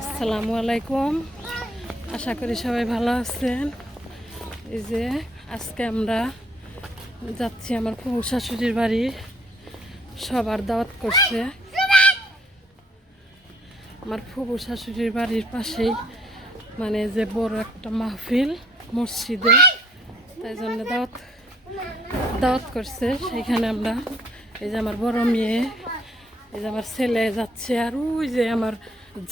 আসসালামু আলাইকুম। আশা করি সবাই ভালো আছেন। এই যে আজকে আমরা যাচ্ছি আমার ফুবু শাশুড়ির বাড়ি। সবার দাওয়াত করছে। আমার ফুবু শাশুড়ির বাড়ির পাশেই মানে যে বড় একটা মাহফিল, মসজিদে। তাই জন্য দাওয়াত দাওয়াত করছে। সেইখানে আমরা এই যে আমার বড় মেয়ে, এই যে আমার ছেলে যাচ্ছে। আর ওই যে আমার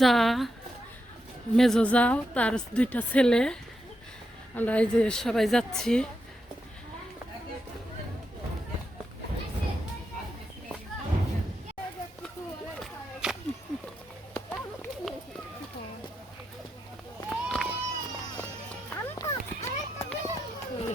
যা, মেজো যাও, তার দুইটা ছেলে। আমরা এই যে সবাই যাচ্ছি।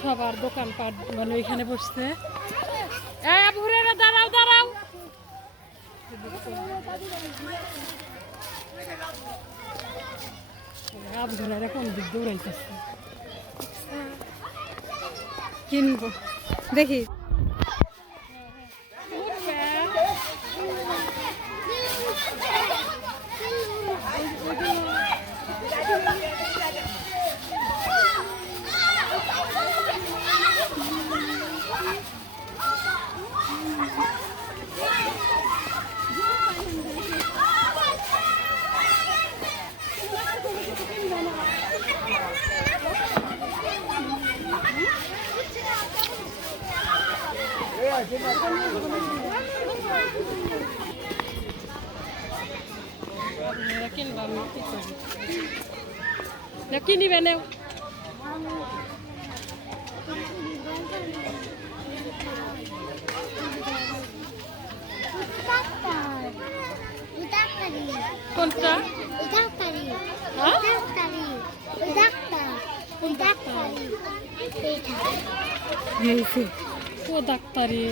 সবার দোকানপাট মানে ওইখানে বসছে। দাঁড়াও দাঁড়াও। আবু হুরায়রা কোন দিক দৌড়াইতেছে কিনবো দেখি। না কি নিবে নেও কোনটা ও ডাক্তারি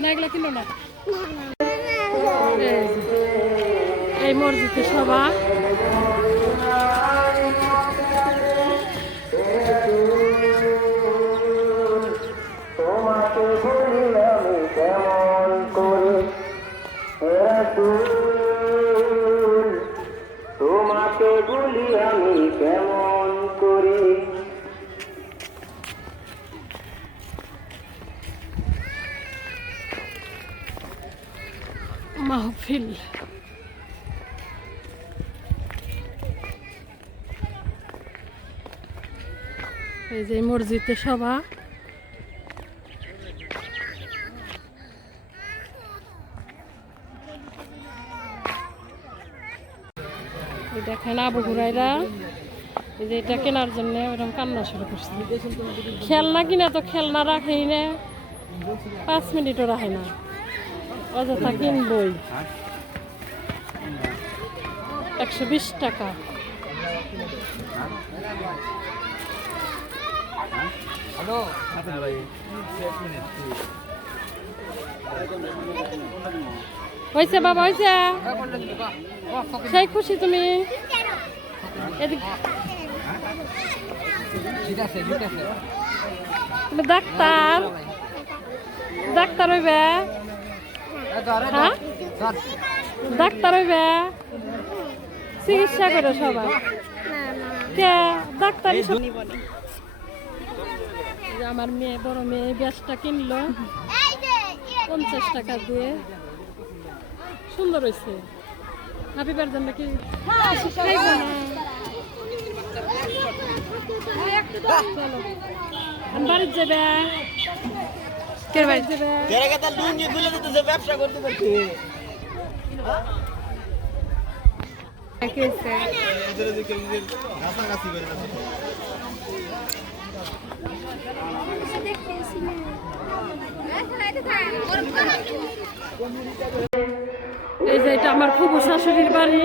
না এগুলো কিনো না এই মসজিদে সভা মাহফিল। এই যে মসজিদে সভা। দেখেন আবু হুরাইরা এই যে এটা কেনার জন্য ওরকম কান্না শুরু করছে। খেলনা কিনা তো খেলনা রাখেই না, পাঁচ মিনিটও রাখে না। অযথা কিনবই। একশো বিশ টাকা। হয়েছে বাবা হয়েছে সেই খুশি তুমি ডাক্তার। ডাক্তার হইবে। হ্যাঁ? ডাক্তার হইবে? চিকিৎসা করে সবাই। কে? ডাক্তার আমার মেয়ে, বড় মেয়ে ব্যাসটা কিনলো। পঞ্চাশ টাকা দিয়ে। সুন্দর হয়েছে না। চলো। আমি বাড়ির যাবে? ভাই? লুঙ্গি খুলে দিতেছে ব্যবসা করতে করতে এই যে এটা আমার খুব শাশুড়ির বাড়ি।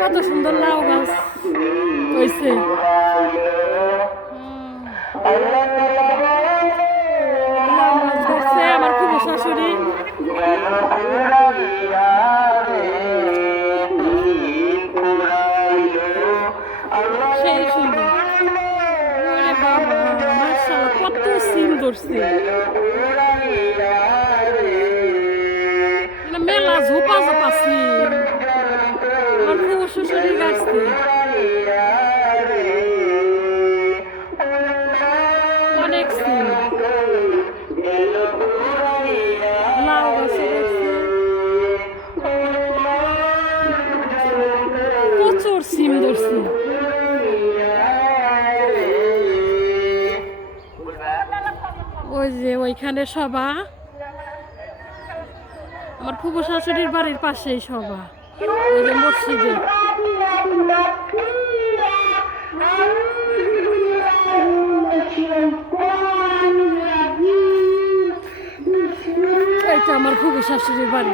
কত সুন্দর লাউ গাছ হয়েছে মানে মেলা ঝোপা ঝোপা আমার ফুবু শ্বশুরি গাছতে অনেক সিম লাউ গাছে সিম ওই যে ওইখানে সভা আমার ফুবু শাশুড়ির বাড়ির পাশেই সভা মসজিদে। আমার ফুবু শাশুড়ির বাড়ি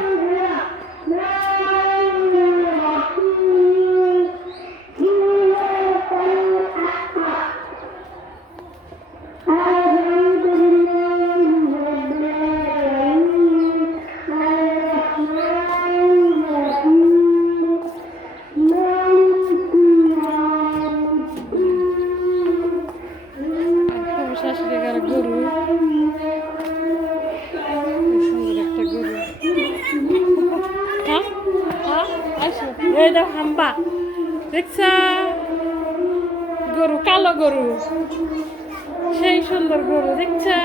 আর ফুবু শাশুড়ি গার। একটা গরু। হ্যাঁ? হ্যাঁ? এই দাও হাম্বা। দেখছা? গরু, কালো গরু। সেই সুন্দর গরু, দেখছা?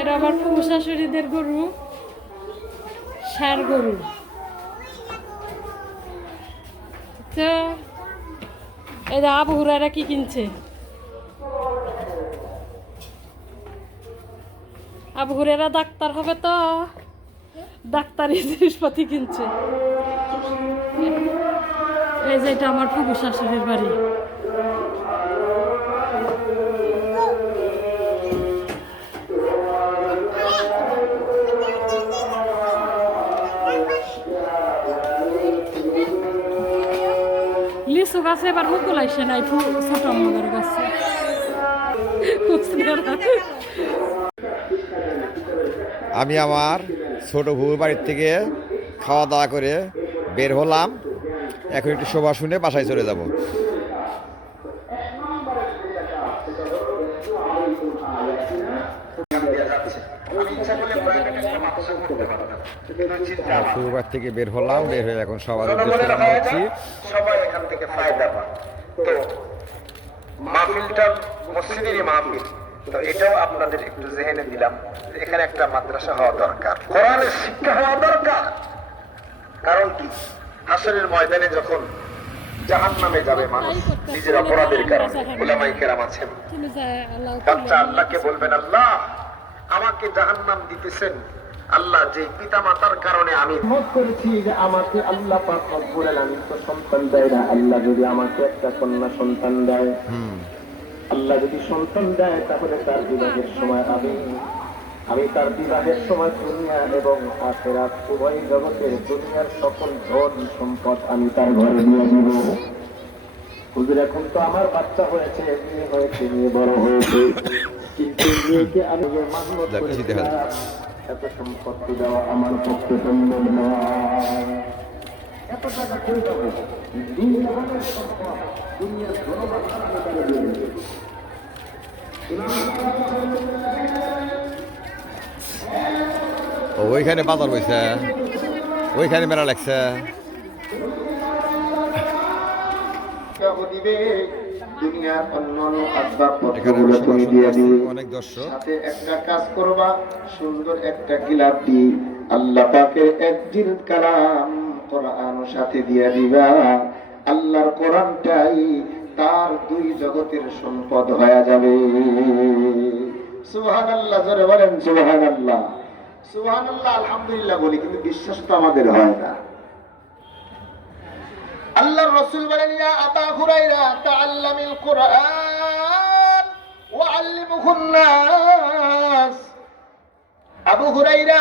এটা আমার ফুবু শাশুড়িদের গরু। সার গরু। তো এই আবু হুরারা কি কিনছে? আবু হুরেরা ডাক্তার হবে তো। ডাক্তারি জিনিসপাতি কিনছে। এই যে এটা আমার ফুবু শাশুড়ির বাড়ি। লিচু গাছে এবার মুকুল আইসে নাই ছোট মগের গাছে। আমি আমার ছোট বউর বাড়ির থেকে খাওয়া দাওয়া করে বের হলাম। এখন একটু শোভা শুনে বাসায় চলে যাব। শুরুবার থেকে বের হলাম, বের হয়ে এখন সবার উদ্দেশ্যে সবাই এখান থেকে ফায়দা পায় তো মাহফিলটা মসজিদেরই মাহফিল। তো এটাও আপনাদের একটু জেহেনে দিলাম এখানে একটা মাদ্রাসা হওয়া দরকার। কোরআনের শিক্ষা হওয়া দরকার। কারণ কি? হাসরের ময়দানে যখন জাহান নামে যাবে মানুষ নিজের অপরাধের কারণে। ওলামাই কেরাম আছেন। বাচ্চা আল্লাহকে বলবেন আল্লাহ আমাকে জাহান্নাম দিতেছেন। আল্লাহ যে পিতা মাতার কারণে আমি মত করেছি যে আমাকে আল্লাহ পাক রব্বুল আলামিন তো সন্তান দেয় না। আল্লাহ যদি আমাকে একটা কন্যা সন্তান দেয়। আল্লাহ যদি সন্তান দেয় তাহলে তার বিবাহের সময় আমি আমি তার বিবাহের সময় দুনিয়া এবং আখেরাত উভয় জগতের দুনিয়ার সকল ধন সম্পদ আমি তার ঘরে নিয়ে দিব। হুজুর এখন তো আমার বাচ্চা হয়েছে মেয়ে হয়েছে মেয়ে বড় হয়েছে। কিন্তু মেয়েকে আমি যে দেখা এত সম্পত্তি দেওয়া আমার পক্ষে সম্ভব নয়। এত টাকা পাবো? দুই সম্পদ দুনিয়ার ধনবাদ আমি তাকে দিয়ে দেব। ও ওইখানে বাজার বইছে। ওইখানে মেলা লাগছে। একটা কাজ করবা, সুন্দর একটা আল্লাহ দিবা। আল্লাহর কোরআনটাই তার দুই জগতের সম্পদ হয়ে যাবে। সুবহান আল্লাহ জোরে বলেন সুবহান আল্লাহ সুবহান আল্লাহ আলহামদুলিল্লাহ বলি, কিন্তু বিশ্বাস তো আমাদের হয় না। আল্লাহর রাসূল বলেন, ইয়া আবা হুরায়রা তাআল্লামিল কুরআন ওয়া আল্লিমুহুন নাস আবু হুরায়রা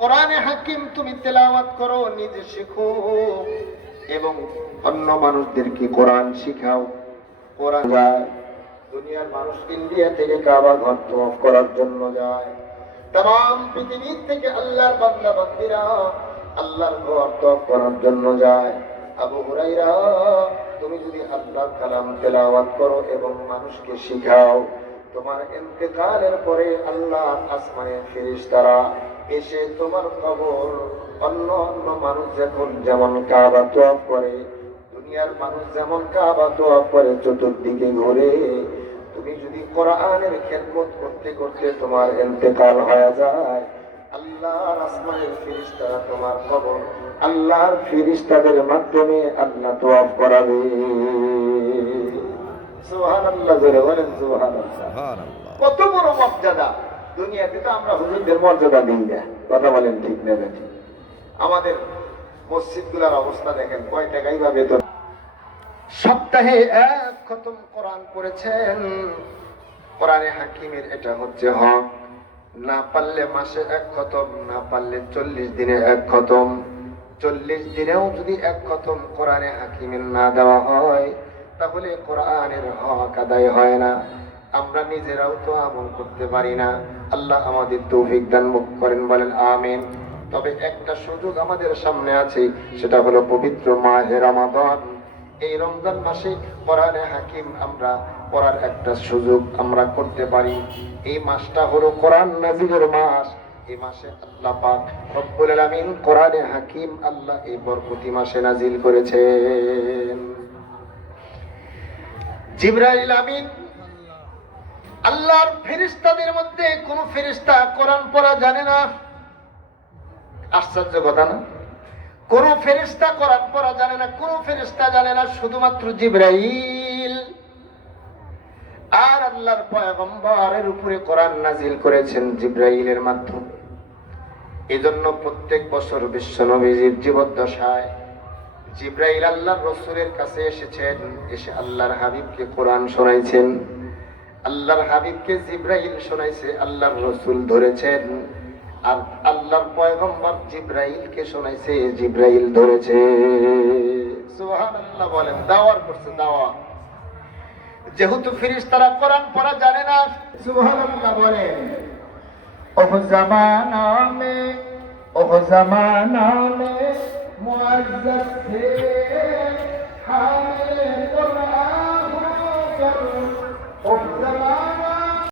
কোরআনে হাকিম, তুমি তেলাওয়াত করো, নিজে শেখো। এবং অন্য মানুষদেরকে কোরআন শিখাও। কোরআন দুনিয়ার মানুষ ইন্ডিয়া থেকে কাবা ঘর তওয়াফ করার জন্য যায়। তাম পৃথিবীর থেকে আল্লাহর বান্দা, বান্দিরা আল্লাহর ঘর তওয়াফ করার জন্য যায়। আবু হুরাইরা তুমি যদি আল্লাহর কালাম তেলাওয়াত করো এবং মানুষকে শিখাও, তোমার ইন্তেকালের পরে আল্লাহ আসমানের ফেরেশতারা এসে তোমার কবর অন্য অন্য মানুষ যখন যেমন কাবা তোয়াফ করে দুনিয়ার মানুষ যেমন কাবা তোয়াফ করে চতুর্দিকে ঘুরে তুমি যদি কোরআনের খেদমত করতে করতে তোমার ইন্তেকাল হয়ে যায় আল্লাহর আসমানের ফিরিস্তারা তোমার কবর আল্লাহর ফিরিস্তাদের মাধ্যমে আল্লাহ তোয়াফ করাবে। সুবহানাল্লাহ জোরে বলেন সুবহানাল্লাহ। কত বড় মর্যাদা। দুনিয়াতে তো আমরা হুজুরদের মর্যাদা দিই না, কথা বলেন ঠিক না ঠিক আমাদের মসজিদগুলার অবস্থা দেখেন, কয় টাকাই বা বেতন। সপ্তাহে এক খতম কোরআন পড়েছেন। কোরআনে হাকিমের এটা হচ্ছে হক। না পারলে মাসে এক খতম, না পারলে চল্লিশ দিনে এক খতম। চল্লিশ দিনেও যদি এক খতম কোরআনে হাকিমের না দেওয়া হয়, তাহলে কোরআনের হক আদায় হয় না। আমরা নিজেরাও তো আমল করতে পারি না। আল্লাহ আমাদের তৌফিক দান করেন, বলেন আমিন। তবে একটা সুযোগ আমাদের সামনে আছে, সেটা হলো পবিত্র মাহে রমাদান। এই রমজান মাসে কোরআনে হাকিম আমরা পড়ার একটা সুযোগ আমরা করতে পারি। এই মাসটা হলো কোরআন নাজিলের মাস। এই মাসে আল্লাহ পাক রব্বুল আলামিন কোরআনে হাকিম আল্লাহ এই বরকতি মাসে নাজিল করেছেন। জিবরাইল আমিন আল্লাহর ফেরিস্তাদের মধ্যে কোন ফেরেশতা কোরআন পড়া জানে না। আশ্চর্য কথা না? কোন ফেরেশতা কোরআন পড়া জানে না, কোন ফেরিস্তা জানে না, শুধুমাত্র জিব্রাইল। আর আল্লাহর পয়গম্বরের উপরে কোরআন নাজিল করেছেন জিব্রাইলের মাধ্যমে। এজন্য প্রত্যেক বছর বিশ্ব নবীজির জীবদ্দশায় জিব্রাইল আল্লাহর রসুলের কাছে এসেছেন, এসে আল্লাহর হাবিবকে কোরআন শোনাইছেন। আল্লাহর হাবিবকে জিব্রাইল শোনাইছে, আল্লাহর রসুল ধরেছেন। আর আল্লাহর পয়গম্বর জিব্রাইলকে শোনাইছে, জিব্রাইল ধরেছে। সুবহানাল্লাহ বলেন, দাওয়ার করছে, দাওয়া। যেহেতু ফিরিস্তারা কোরআন পড়া জানে না। সুবহানাল্লাহ বলেন, ওহ জামানা মে, ওহ জামানা মে, মুআজ্জাজ थे হামলে কুরআন Outra lá.